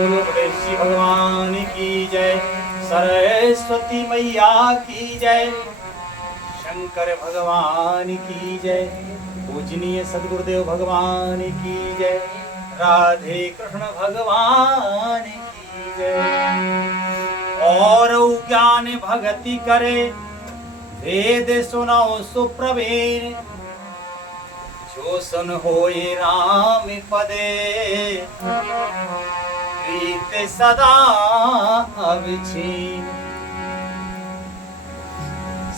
बोलो गणेश भगवान की जय, सरस्वती मैया की जय, शंकर भगवान की जय, पूजनीय सदगुरुदेव भगवान की जय, राधे कृष्ण भगवान की जय। और ज्ञान भक्ति करे, वेद सुनाओ सुप्रवीण, जो सुन होए राम पदे, प्रीत सदा अविछीन।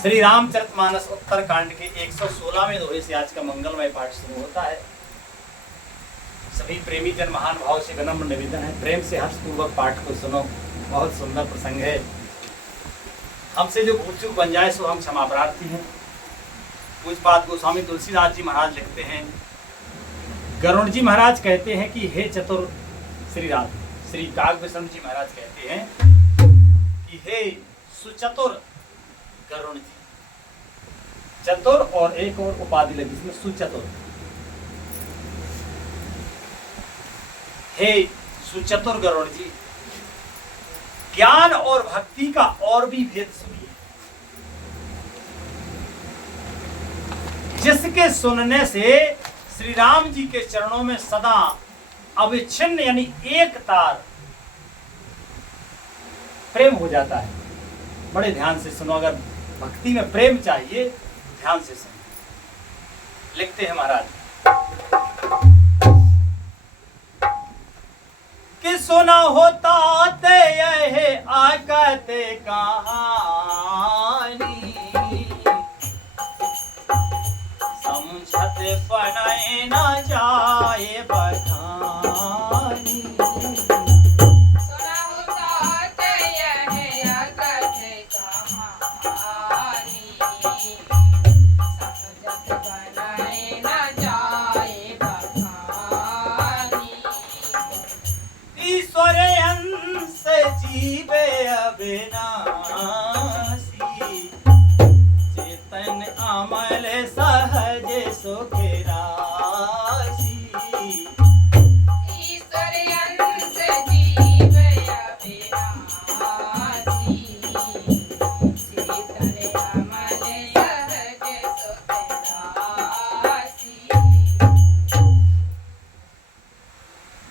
श्री रामचरितमानस उत्तरकांड के 116वें दोहे से आज का मंगलमय पाठ शुरू होता है। सभी प्रेमी जन महान भाव से विनम्र निवेदन है, प्रेम से हर्षपूर्वक पाठ को सुनो। बहुत सुंदर प्रसंग है। हमसे जो भूल चूक बन जाए सो हम क्षमा प्रार्थी हैं। पूज्यपाद गोस्वामी तुलसीदास जी महाराज लिखते हैं, गरुड़ जी महाराज कहते हैं कि हे चतुर श्री राम, श्री कागभूषण जी महाराज कहते हैं कि हे सुचतुर गरुड़ जी। चतुर और एक और उपाधि लगी इसमें, सुचतुर। हे सुचतुर गरुड़ जी, ज्ञान और भक्ति का और भी भेद सुनिए, जिसके सुनने से श्री राम जी के चरणों में सदा अविच्छिन्न यानी एक तार प्रेम हो जाता है। बड़े ध्यान से सुनो, अगर भक्ति में प्रेम चाहिए तो ध्यान से सुनो। लिखते हैं महाराज कि सुना होता ते यह आकते कहानी, समझत पनाए न जाए बखानी। सुना होता ते यह आकते कहानी, समझत पनाए न जाए बखानी। ईश्वर अंश जीवे अविनाशी, चेतन अमल सहज सुख राशि। ईश्वर अंश जीव अविनाशी, चेतन अमल सहज सुख राशि।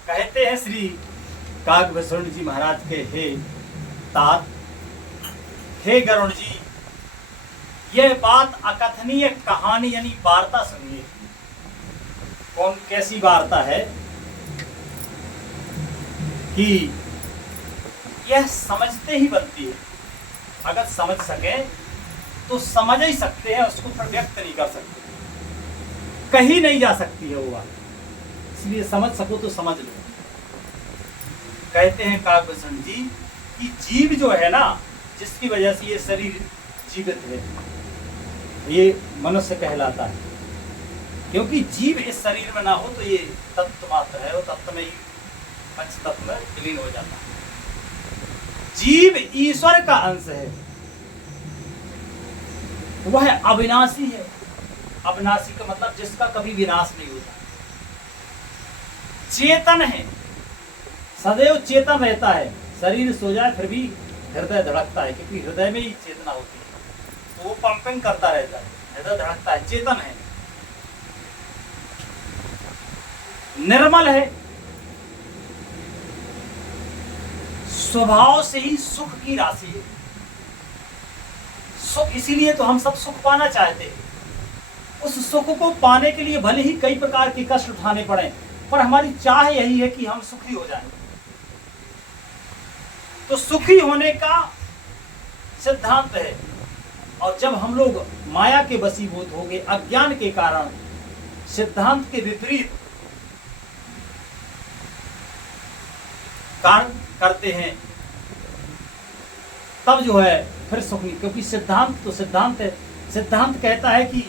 कहते हैं श्री कागभूषण जी महाराज के हे तात, हे गरुड़ जी, यह बात अकथनीय कहानी यानी वार्ता सुनिए। कौन कैसी वार्ता है कि यह समझते ही बनती है। अगर समझ सके तो समझ ही सकते हैं, उसको फिर व्यक्त नहीं कर सकते, कहीं नहीं जा सकती है वो बात। इसलिए समझ सको तो समझ लो। कहते हैं कागभूषण जी कि जीव जो है ना, जिसकी वजह से ये शरीर जीवित है, ये मनुष्य कहलाता है। क्योंकि जीव इस शरीर में ना हो तो ये तत्व मात्र है, वो तत्व में ही पंच तत्व में विलीन हो जाता है। जीव ईश्वर का अंश है, वह अविनाशी है। अविनाशी का मतलब जिसका कभी विनाश नहीं होता। चेतन है, सदैव चेतन रहता है। शरीर सो जाए फिर भी हृदय धड़कता है, क्योंकि हृदय में ही चेतना होती है, तो वो पंपिंग करता रहता है, हृदय धड़कता है, चेतन है, निर्मल है, स्वभाव से ही सुख की राशि है। सुख इसीलिए तो हम सब सुख पाना चाहते हैं। उस सुख को पाने के लिए भले ही कई प्रकार के कष्ट उठाने पड़े, पर हमारी चाह यही है कि हम सुखी हो जाएं। तो सुखी होने का सिद्धांत है। और जब हम लोग माया के वशीभूत हो गए, अज्ञान के कारण सिद्धांत के विपरीत कारण करते हैं, तब जो है फिर सुख नहीं। क्योंकि सिद्धांत तो सिद्धांत है। सिद्धांत कहता है कि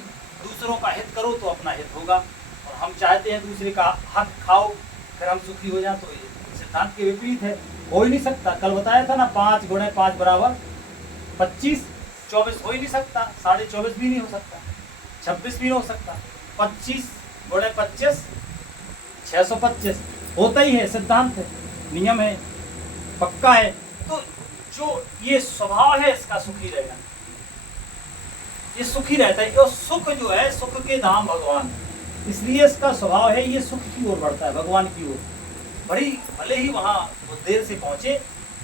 दूसरों का हित करो तो अपना हित होगा, और हम चाहते हैं दूसरे का हक खाओ फिर हम सुखी हो जाए, तो ये सिद्धांत के विपरीत है। हो ही नहीं सकता। कल बताया था ना, 5 × 5 = 25, 24 हो ही नहीं सकता। 24.5 भी नहीं हो सकता, 26 भी नहीं हो सकता। 25 × 25 625 होता ही है। सिद्धांत है, नियम है। पक्का है। तो जो ये स्वभाव है इसका सुखी रहना, ये सुखी रहता है। और सुख जो है, सुख के धाम भगवान, इसलिए इसका स्वभाव है ये सुख की ओर बढ़ता है, भगवान की ओर। बड़ी भले ही वहां वो देर से पहुंचे,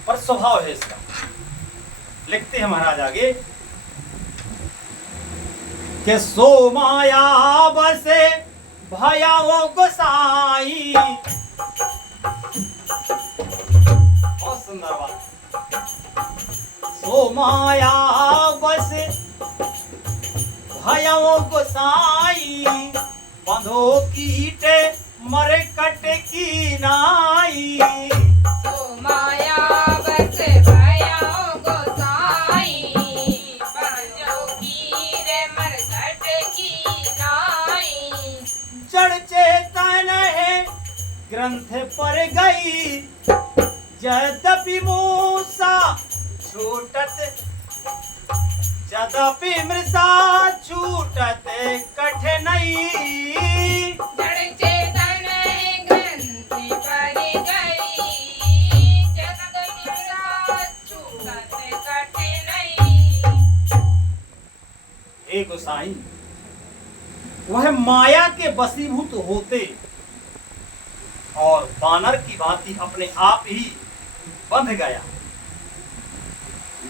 पर स्वभाव है इसका। लिखते हैं महाराज आगे कि सो माया बसे भयाओ गोसाई। बहुत सुंदर बात। सो माया बसे भयाओ गोसाई, बंधो कीटे मरे कट की नाई। सो माया बस भयाओ गोसाई, बंधो कीटे मरकट की नाई। जड़ चेतन है ग्रंथ पर गई, यद्यपि मूसा छूटत, यद्यपि मृषा छूटत कठिनाई। जड़ चेतन ग्रंथ पर गई, जगत निशा छूटत कठिनाई। हे गोसाई, वह माया के वशीभूत होते और बानर की भांति अपने आप ही बंध गया।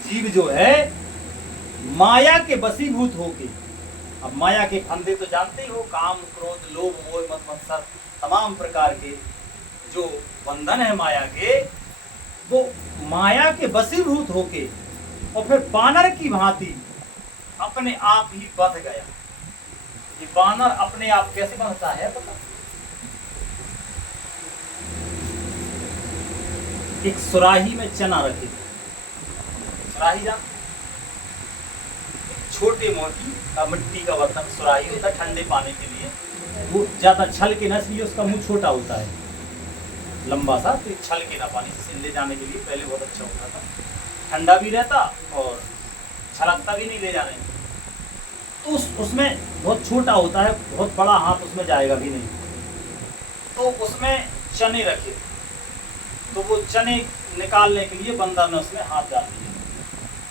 जीव जो है माया के वशीभूत होके, अब माया के फंदे तो जानते ही हो, काम क्रोध लोभ मोह मद मत्सर, तमाम प्रकार के जो बंधन है माया के, वो माया के वशीभूत होके और फिर बानर की भांति अपने आप ही बंध गया। ये बानर अपने आप कैसे बंधता है पता? एक सुराही में चना रखे, सुराही जान, छोटे मोटी का मिट्टी का बर्तन सुराही होता है ठंडे पानी के लिए। वो ज्यादा छल के ना, इसलिए उसका मुंह छोटा होता है, लंबा सा, तो छल के ना पानी से ले जाने के लिए पहले बहुत अच्छा होता था, ठंडा भी रहता और छलकता भी नहीं ले जाने। तो उसमें बहुत छोटा होता है, बहुत बड़ा हाथ उसमें जाएगा भी नहीं। तो उसमें चने रखे, तो वो चने निकालने के लिए बंदर ने उसमें हाथ डाल दिया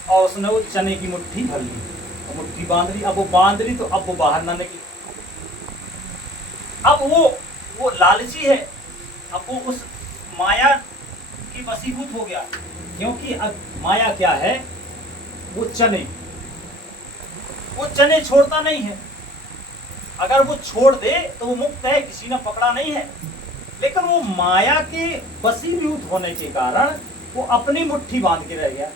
और उसने वो चने की मुट्ठी भर ली, मुट्ठी बांध ली। अब वो बांध ली तो अब वो बाहर ना निकली। अब वो लालची है, अब वो उस माया की वशीभूत हो गया, क्योंकि अब माया क्या है, वो चने छोड़ता नहीं है। अगर वो छोड़ दे तो वो मुक्त है, किसी ने पकड़ा नहीं है। लेकिन वो माया के वशीभूत होने के कारण वो अपनी मुट्ठी बांध के रह गया,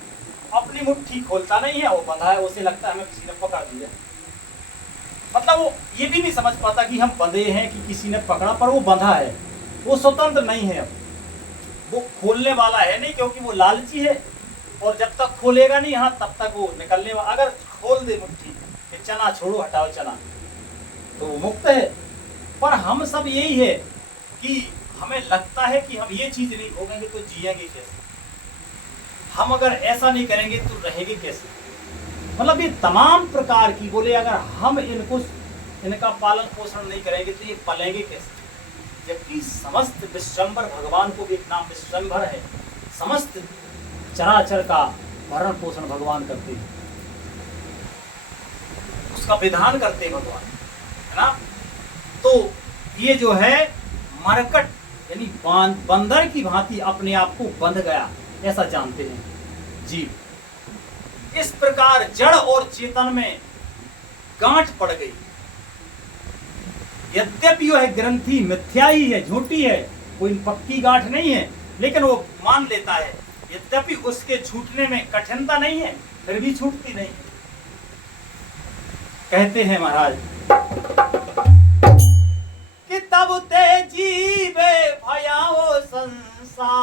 अपनी मुट्ठी खोलता नहीं है, वो बंधा है, उसे लगता है हमें किसी ने पकड़ दिया। मतलब वो ये भी नहीं समझ पाता कि हम बंधे हैं कि किसी ने पकड़ा, पर वो बंधा है, वो स्वतंत्र नहीं है। अब वो खोलने वाला है नहीं, क्योंकि वो लालची है और जब तक खोलेगा नहीं हाथ तब तक वो निकलने वाला। अगर खोल दे मुट्ठी कि चना छोड़ो, हटाओ चना, तो वो मुक्त है। पर हम सब यही है कि हमें लगता है कि हम ये चीज नहीं भोगेंगे तो जिएंगे कैसे, हम अगर ऐसा नहीं करेंगे तो रहेंगे कैसे। मतलब ये तमाम प्रकार की, बोले अगर हम इनका पालन पोषण नहीं करेंगे तो ये पलेंगे कैसे। जबकि समस्त विश्वंभर, भगवान को भी एक नाम विश्वंभर है, समस्त चराचर का भरण पोषण भगवान करते हैं, उसका विधान करते हैं भगवान, है ना। तो ये जो है मरकट यानी बंदर की भांति अपने आप को बंध गया, ऐसा जानते हैं जीव। इस प्रकार जड़ और चेतन में गांठ पड़ गई। यद्यपि यह ग्रंथि मिथ्या ही है, झूठी है, कोई पक्की गांठ नहीं है, लेकिन वो मान लेता है। यद्यपि उसके छूटने में कठिनता नहीं है, फिर भी छूटती नहीं है। कहते हैं महाराज कि तब ते जीवे भयाओ संसारी,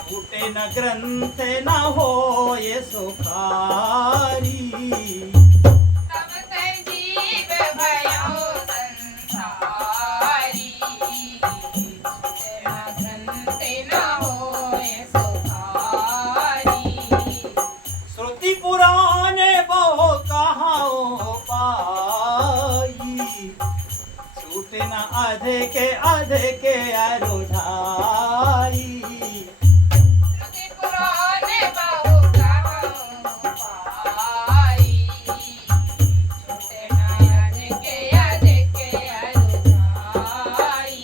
छूटे न ग्रंथ न हो ये सुखारी। तब ते जीव भयाओ संसारी, छूटे न ग्रंथ न होए सुखारी। श्रुति पुराने बहु कहाओ पाई, छूटे न आधे के अधिके अरुधाई। श्रुति पुराण बहु कहूँ पाई, छूटे नयन के अधिक अरुधाई।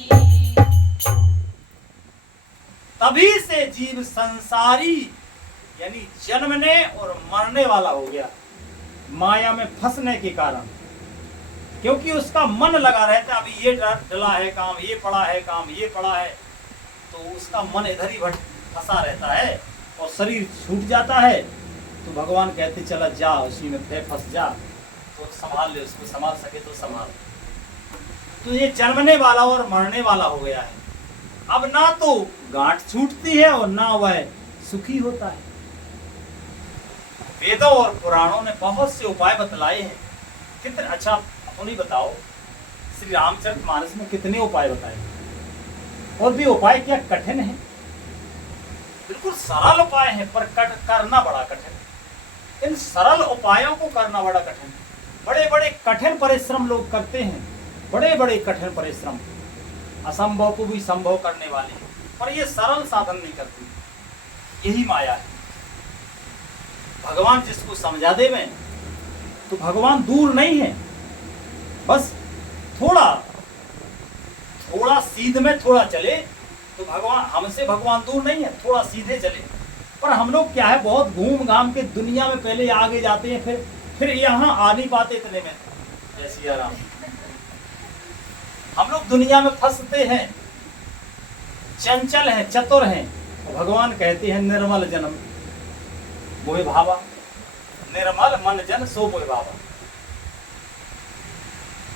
तभी से जीव संसारी यानी जन्मने और मरने वाला हो गया, माया में फंसने के कारण। क्योंकि उसका मन लगा रहता है, अभी ये डला है काम, ये पड़ा है काम, ये पड़ा है, तो उसका मन इधर ही फंसा रहता है और शरीर छूट जाता है। तो भगवान कहते चला जा, उसी में फंस जा, तो संभाल ले उसको, संभाल सके तो संभाल। तो ये जन्मने वाला और मरने वाला हो गया है। अब ना तो गांठ छूटती है और ना वह सुखी होता है। वेदों और पुराणों ने बहुत से उपाय बतलाए हैं। कितने अच्छा अपनी बताओ, श्री रामचरितमानस में कितने उपाय बताए, और भी उपाय क्या कठिन है? बिल्कुल सरल उपाय है, पर करना बड़ा कठिन। इन सरल उपायों को करना बड़ा कठिन। बड़े बड़े कठिन परिश्रम लोग करते हैं, बड़े बड़े कठिन परिश्रम, असंभव को भी संभव करने वाले, पर ये सरल साधन नहीं करती। यही माया है। भगवान जिसको समझा देवे, तो भगवान दूर नहीं है, बस थोड़ा थोड़ा सीध में थोड़ा चले तो भगवान, हमसे भगवान दूर नहीं है, थोड़ा सीधे चले। पर हम लोग क्या है, बहुत घूम घाम के दुनिया में पहले आगे जाते हैं, फिर यहाँ आ नहीं पाते इतने में। जय सिया राम। हम लोग दुनिया में फंसते हैं, चंचल हैं, चतुर हैं। भगवान कहते हैं निर्मल जन्म मोहि भावा, निर्मल मन जन सो मोहि भावा।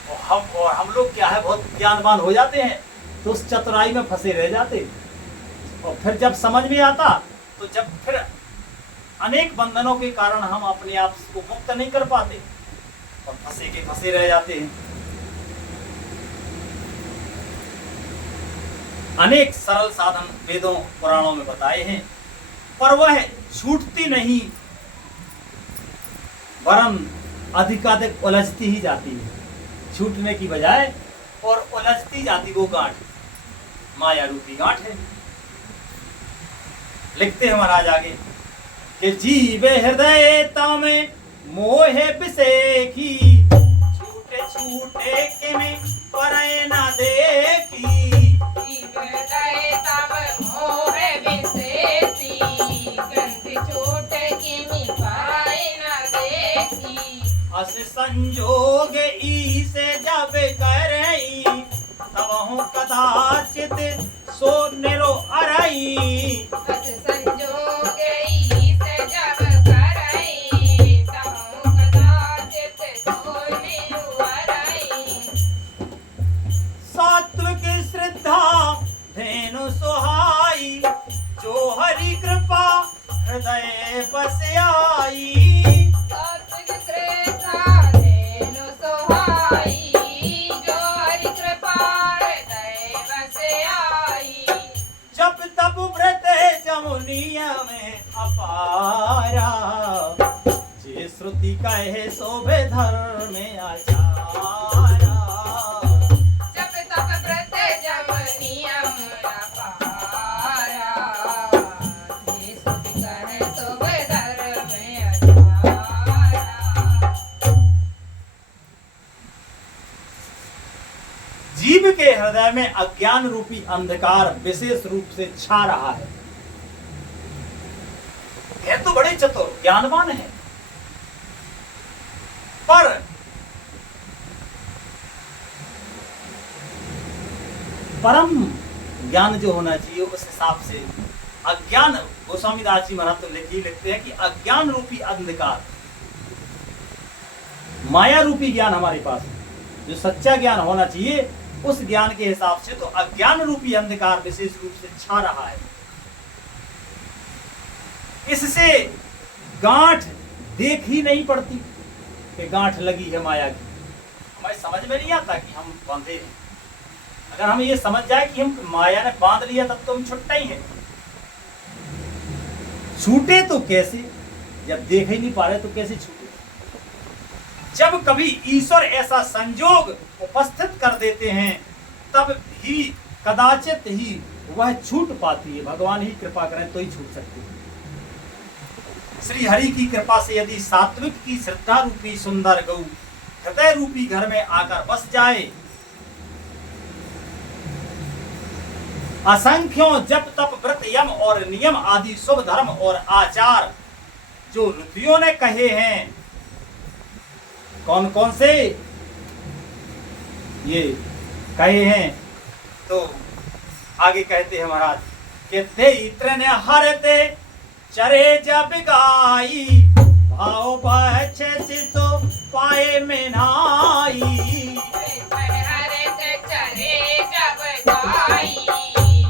और हम लोग क्या है, बहुत ज्ञानवान हो जाते हैं, तो उस चतुराई में फंसे रह जाते। और फिर जब समझ में आता, तो जब फिर अनेक बंधनों के कारण हम अपने आप को मुक्त नहीं कर पाते और फंसे के फंसे रह जाते हैं। अनेक सरल साधन वेदों पुराणों में बताए हैं, पर वह छूटती नहीं, वरन अधिकाधिक उलझती ही जाती है। छूटने की बजाय और उलझती जाती वो गांठ, माया रूपी गांठ है। लिखते हैं महाराज आगे कि जीवे हृदय तमें मोहे बिसेखी, छूटे छूटे के में परे न देखी। जीव हृदय तब मोह विशेषी, ग्रंथि छूटे किमि पाए न देखी। अस संजोग ईसे जब करई, तबहु कदाचित सो निरो अरई। अस संजोग ईसे जब करई, तबहु कदाचित सो निरो अरई। सात्विक श्रद्धा धेनु सुहाई, जो हरि कृपा हृदय बस आई। सात्विक श्रद्धा धेनु सुहाई, जो हरि कृपा हृदय बस आई। जब तब व्रत जमुनिया में अपारा, जे श्रुति कहे शोभे धर्म में आचारा। जब तब व्रत जमनियम अपारा, जे श्रुति कहे शोभे धर्म में आचारा। जीव के हृदय में अज्ञान रूपी अंधकार विशेष रूप से छा रहा है। ये तो बड़े चतुर ज्ञानवान है, पर परम ज्ञान जो होना चाहिए उस हिसाब से अज्ञान, गोस्वामी दास जी महाराज तो लिखते हैं कि अज्ञान रूपी अंधकार, माया रूपी ज्ञान हमारे पास है, जो सच्चा ज्ञान होना चाहिए उस ज्ञान के हिसाब से तो अज्ञान रूपी अंधकार विशेष रूप से छा रहा है। इससे गांठ देख ही नहीं पड़ती कि गांठ लगी है माया की। हमें समझ में नहीं आता कि हम बांधे हैं। अगर हम ये समझ जाए कि हम माया ने बांध लिया तब तो हम छुट्टा ही है। छूटे तो कैसे, जब देख ही नहीं पा रहे तो कैसे छूटे? जब कभी ईश्वर ऐसा संजोग उपस्थित कर देते हैं तब ही कदाचित ही वह छूट पाती है। भगवान ही कृपा करें तो ही छूट सकती है। श्री हरि की कृपा से यदि सात्विक की श्रद्धा रूपी सुंदर गौ हृदय रूपी घर में आकर बस जाए, असंख्यों जप तप व्रत यम और नियम आदि शुभ धर्म और आचार जो ऋषियों ने कहे हैं, कौन कौन से ये कहे हैं, तो आगे कहते हैं महाराज कि ते इत्र ने हरते चरे जब गाई भाव बच्चे से तो पाए में नाई। हरे से चरे जब गाई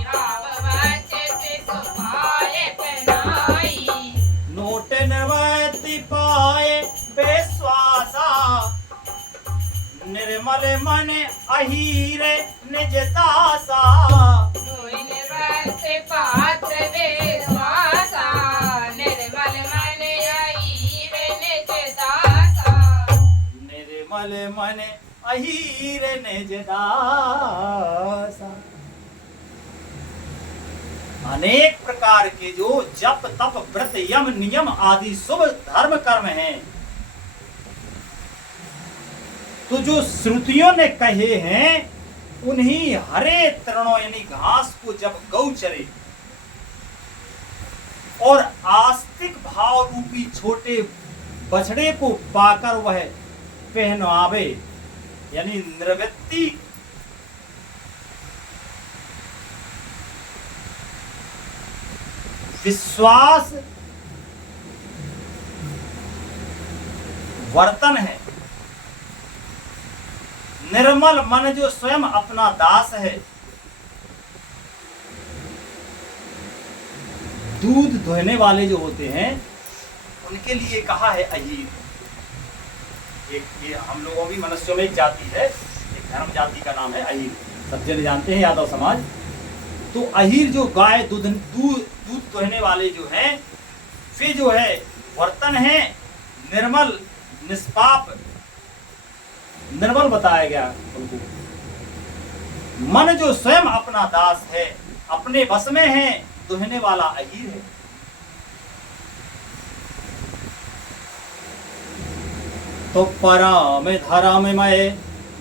भाव बच्चे से तो पाए पहनाई। नोट नवति पाए बेस्वासा निर्मल मन अहीरे निज दासा। से पात्र विश्वासा निर्मल मन अहीरे निज दासा। निर्मल मन अहीरे निज दासा। अनेक प्रकार के जो जप तप व्रत यम नियम आदि शुभ धर्म कर्म हैं, तो जो श्रुतियों ने कहे हैं, उन्हीं हरे तृणों यानी घास को जब गौ चरे और आस्तिक भाव रूपी छोटे बछड़े को पाकर वह पहनावे, यानी निवृत्ति विश्वास वर्तन है। निर्मल मन जो स्वयं अपना दास है, दूध दुहने वाले जो होते हैं, उनके लिए कहा है अहीर। ये हम लोगों भी मनुष्यों में एक जाति है, एक धर्म जाति का नाम है अहीर, सब जन जानते हैं यादव समाज। तो अहीर जो गाय दूध दुहने वाले जो हैं, वे जो है वर्तन है निर्मल निष्पाप, निर्मल बताया गया उनको। मन जो स्वयं अपना दास है, अपने बस में है, दुहने वाला अहीर है। तो परम धर्म में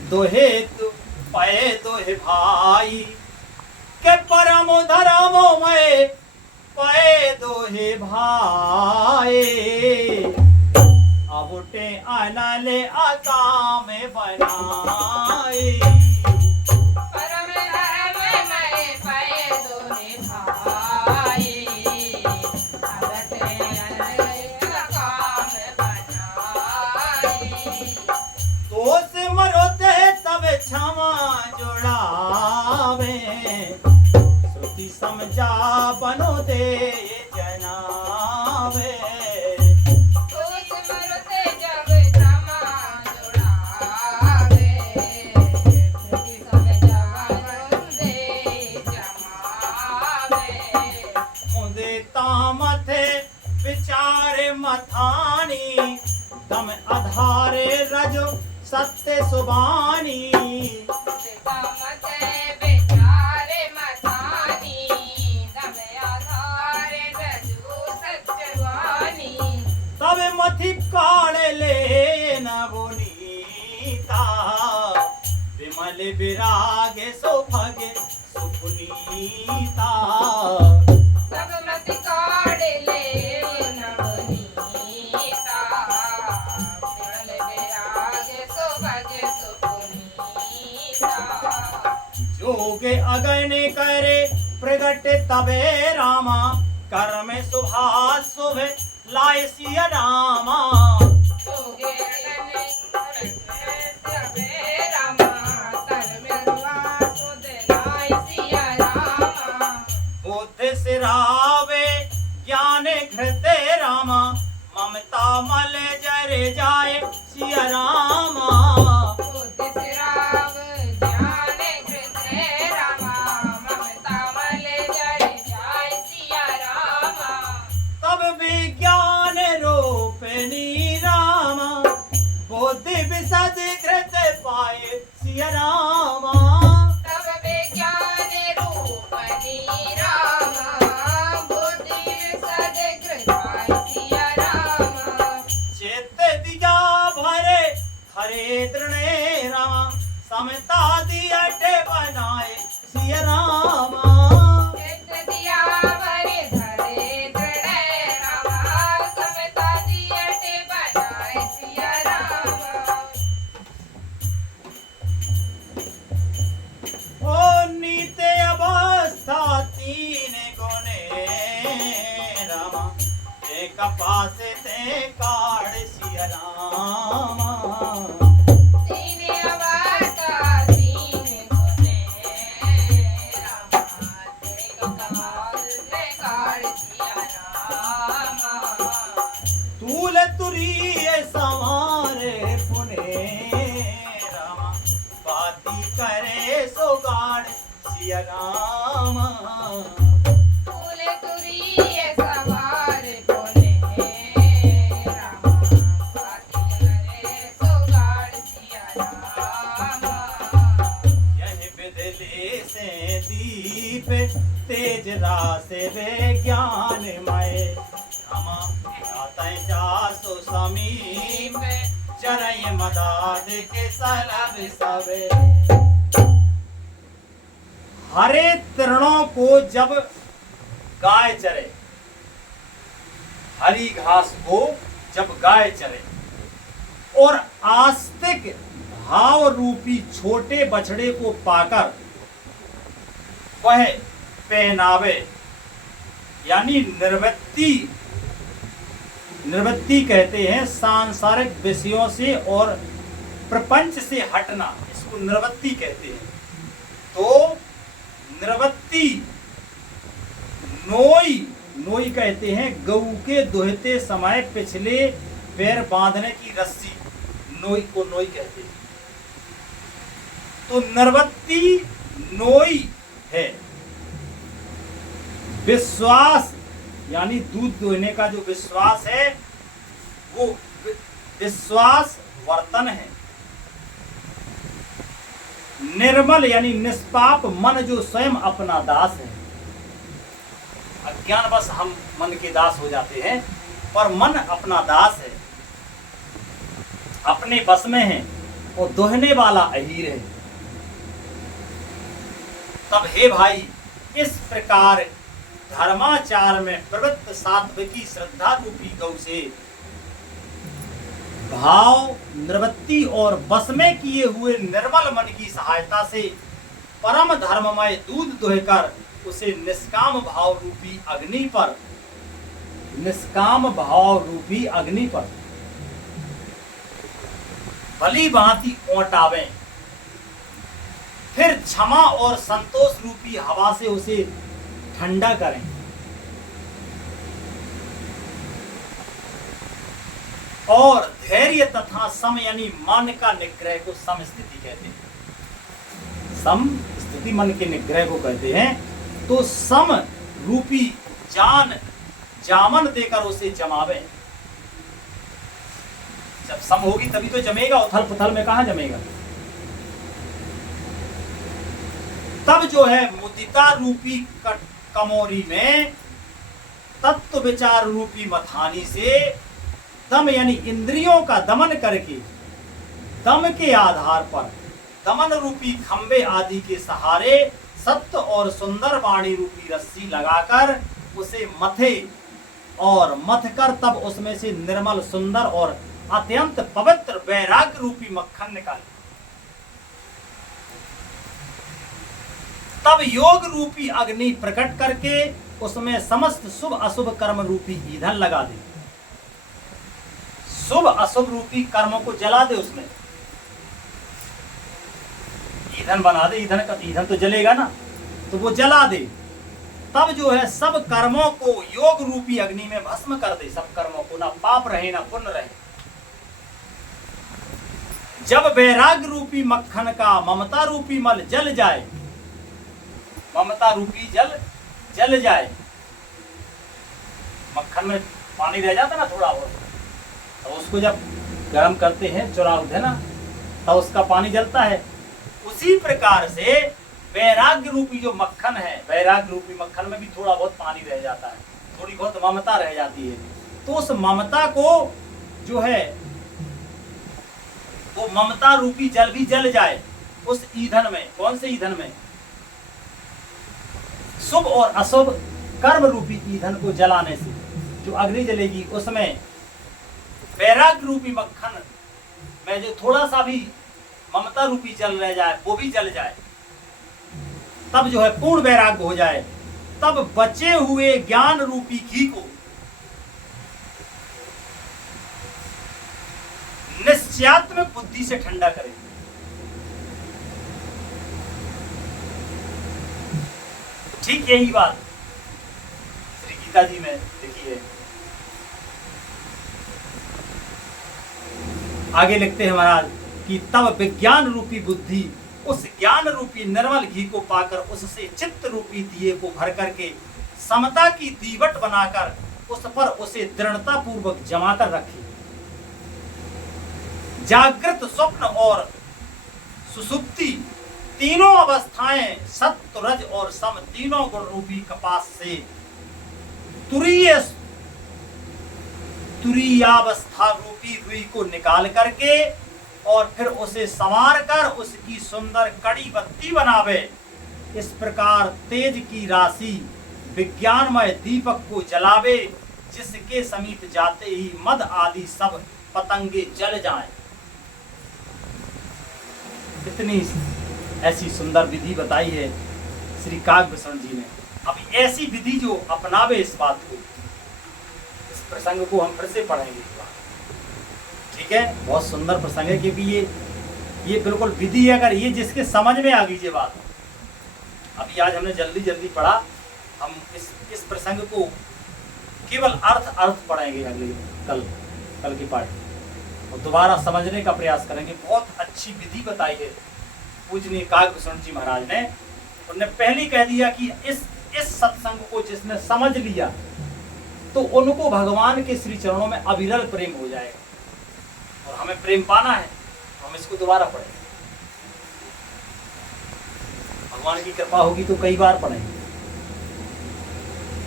दोहे तु पाए दोहे भाई के परम धर्म में पाए दोहे भाई। अब उठे अनले आकाम बनाए। परम धर्म में पाए दोहे भाई। अब उठे अनले आकाम बनाए। तो सिमरते तब क्षमा जोड़ावे, श्रुति समझा बनो दे जनावे। विचारे मथानी दम आधारे रजो सत्य सुबानी। विचारे मथानी दम आधारे रजो सत्य सुबानी। तब मथि काले ले न बोनीता, विमल विरागे सो भगे सुपुनीता। तब मथि काले ले न बोनीता, विमल विरागे सो भगे सुपुनीता। जोगे अगने करे प्रगट तबे रामा, कर्म सुभाष शुभ लाए सिया रामा। जोगे अगने तबे रामा, कर्म सुभाष शुभ लाए सिया रामा। बुद्ध सिरावे ज्ञान घृते रामा, ममता मल जर जाए सिया रामा। बुद्धि सिराव ज्ञान घृते रामा, ममता मल जर जाए सिया रामा। तब विज्ञान रूपिणी रामा, बुद्धि विशद घृत पाए सिया रामा। तब विज्ञान धरे तृणे रामा समता दियटे बनाए सिया रामा चित दिया भरे धरे तृणे रामा समता दियटे बनाए सिया रामा ओ नीते अवस्था तीन गुने रामा एक पास ते काढ़ सिया रामा तीन अवस्था तीन गुने रामा एक कमाल से काढ़ सिया रामा तूल तुरी सवारे पुने रामा बाती करे सो गाड़ सिया रामा फूल तुरी सवार बोले रामा बाती करे सोगाड़ सिया रामा यह बिदले से दीप तेज रासे वे ज्ञान मय रामा जाते जासो समीप चरय मदाद के सलब सवे हरे तृणों को जब गाय चरे हरी घास को जब गाय चरे और आस्तिक भाव रूपी छोटे बछड़े को पाकर वह पहनावे यानी निवृत्ति कहते हैं सांसारिक विषयों से और प्रपंच से हटना, इसको निवृत्ति कहते हैं। तो निवृत्ति नोई कहते हैं गऊ के दुहते समय पिछले पैर बांधने की रस्सी, नोई को नोई कहते हैं। तो निवृत्ति नोई है। विश्वास यानी दूध दुहने का जो विश्वास है वो विश्वास वर्तन है। निर्मल यानी निष्पाप मन जो स्वयं अपना दास है। अज्ञानवश हम मन के दास हो जाते हैं, पर मन अपना दास है, अपने बस में है और दोहने वाला अहीर है। तब हे भाई, इस प्रकार धर्माचार में प्रवृत्त सात्विकी श्रद्धा रूपी गौ से भाव निवृत्ति और बस में किए हुए निर्मल मन की सहायता से परम धर्ममय दूध दुहकर उसे निष्काम भाव रूपी अग्नि पर भली भांति ओटावें, फिर क्षमा और संतोष रूपी हवा से उसे ठंडा करें। और धैर्य तथा सम यानी मन का निग्रह को सम स्थिति कहते हैं। सम स्थिति मन के निग्रह को कहते हैं। तो सम रूपी जामन देकर उसे जमावे। जब सम होगी तभी तो जमेगा, उथल पुथल में कहां जमेगा। तब जो है मुदिता रूपी कमोरी में तत्व विचार रूपी मथानी से दम यानी इंद्रियों का दमन करके दम के आधार पर दमन रूपी खंबे आदि के सहारे सत्य और सुंदर वाणी रूपी रस्सी लगाकर उसे मथे और मथकर तब उसमें से निर्मल सुंदर और अत्यंत पवित्र वैराग्य रूपी मक्खन निकाले। तब योग रूपी अग्नि प्रकट करके उसमें समस्त शुभ अशुभ कर्म रूपी ईंधन लगा दे। शुभ अशुभ रूपी कर्मों को जला दे, उसमें ईंधन बना दे। ईंधन तो जलेगा ना, तो वो जला दे। तब जो है सब कर्मों को योग रूपी अग्नि में भस्म कर दे। सब कर्मों को, ना पाप रहे ना पुण्य रहे। जब वैराग्य रूपी मक्खन का ममता रूपी मल जल जाए, ममता रूपी जल जाए, मक्खन में पानी रह जाता ना थोड़ा बहुत, तो उसको जब गर्म करते हैं चुराव है ना, तो उसका पानी जलता है। उसी प्रकार से वैराग्य रूपी जो मक्खन है, वैराग्य रूपी मक्खन में भी थोड़ा बहुत पानी रह जाता है, थोड़ी बहुत ममता रह जाती है। तो उस ममता को जो है वो ममता रूपी जल भी जल जाए उस ईंधन में। कौन से ईंधन में? शुभ और अशुभ कर्म रूपी ईंधन को जलाने से जो अग्नि जलेगी, उसमें वैराग्य रूपी मक्खन में जो थोड़ा सा भी ममता रूपी जल रह जाए वो भी जल जाए, तब जो है पूर्ण वैराग्य हो जाए, तब बचे हुए ज्ञान रूपी घी को निश्चयात्मक बुद्धि से ठंडा करें। ठीक यही बात श्री गीता जी में लिखी है। आगे लिखते हैं महाराज कि तब विज्ञान रूपी बुद्धि उस ज्ञान रूपी निर्मल घी को पाकर उससे चित्त रूपी दिए को भर करके समता की दीवट बनाकर उस पर उसे दृढ़ता पूर्वक जमा कर रखे। जागृत, स्वप्न और सुसुप्ति तीनों अवस्थाएं सत्व, रज और सम तीनों गुण रूपी कपास से तुरीयावस्था रूपी रुई को निकाल करके और फिर उसे संवार कर उसकी सुंदर कड़ी बत्ती बनावे। इस प्रकार तेज की राशि विज्ञानमय दीपक को जलावे, जिसके समीप जाते ही मद आदि सब पतंगे जल जाएं। इतनी ऐसी सुंदर विधि बताई है श्री काकभूषण जी ने। अब ऐसी विधि जो अपनावे इस बात को, इस प्रसंग को हम फिर से पढ़ेंगे। ठीक है, बहुत सुंदर प्रसंग है, क्योंकि ये बिल्कुल विधि है। अगर ये जिसके समझ में आ गई ये बात, अभी आज हमने जल्दी जल्दी पढ़ा, हम इस प्रसंग को केवल अर्थ पढ़ेंगे अगले कल की पाठ, और दोबारा समझने का प्रयास करेंगे। बहुत अच्छी विधि बताई है पूजनीय काकभूषण जी महाराज ने। उन्होंने पहले कह दिया कि इस सत्संग को जिसने समझ लिया तो उनको भगवान के श्री चरणों में अविरल प्रेम हो जाएगा, और हमें प्रेम पाना है तो हम इसको दोबारा पढ़ेंगे। भगवान की कृपा होगी तो कई बार पढ़ेंगे,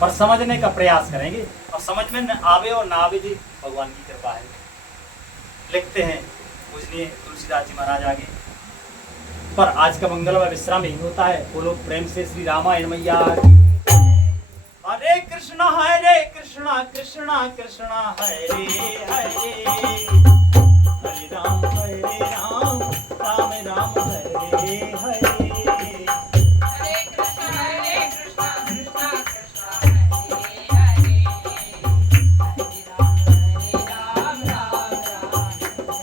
पर समझने का प्रयास करेंगे, और समझ में न आवे और ना आवे जी भगवान की कृपा है। लिखते हैं पूजनीय तुलसीदास जी महाराज आगे, पर आज का मंगलमय विश्राम यही होता है। बोलो प्रेम से श्री रामायण मैया। हरे कृष्णा कृष्णा कृष्णा हरे हरे, हरे राम राम राम हरे हरे। हरे कृष्णा कृष्णा कृष्णा हरे हरे, हरे राम राम हरे हरे।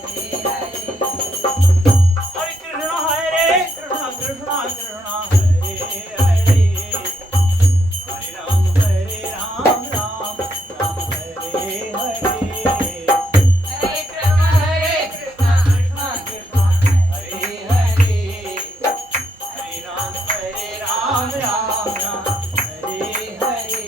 हरे कृष्णा कृष्णा कृष्णा हरे हरे, हरे राम राम राम हरे हरे। हरे कृष्णा कृष्णा कृष्णा हरे हरे, हरे राम राम हरे हरे।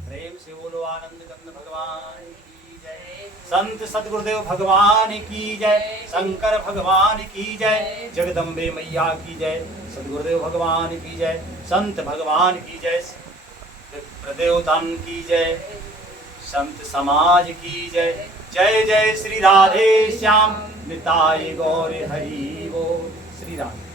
प्रेम से बोलो आनंद कंद भगवान की जय, संत सद्गुरुदेव भगवान की जय, शंकर भगवान की जय, जगदम्बे मैया की जय, सद्गुरुदेव भगवान की जय, संत भगवान की जय, प्रदेवतन की जय, संत समाज की जय। जय जय श्री राधे श्याम निताय गौर हरि बोल। श्री राम।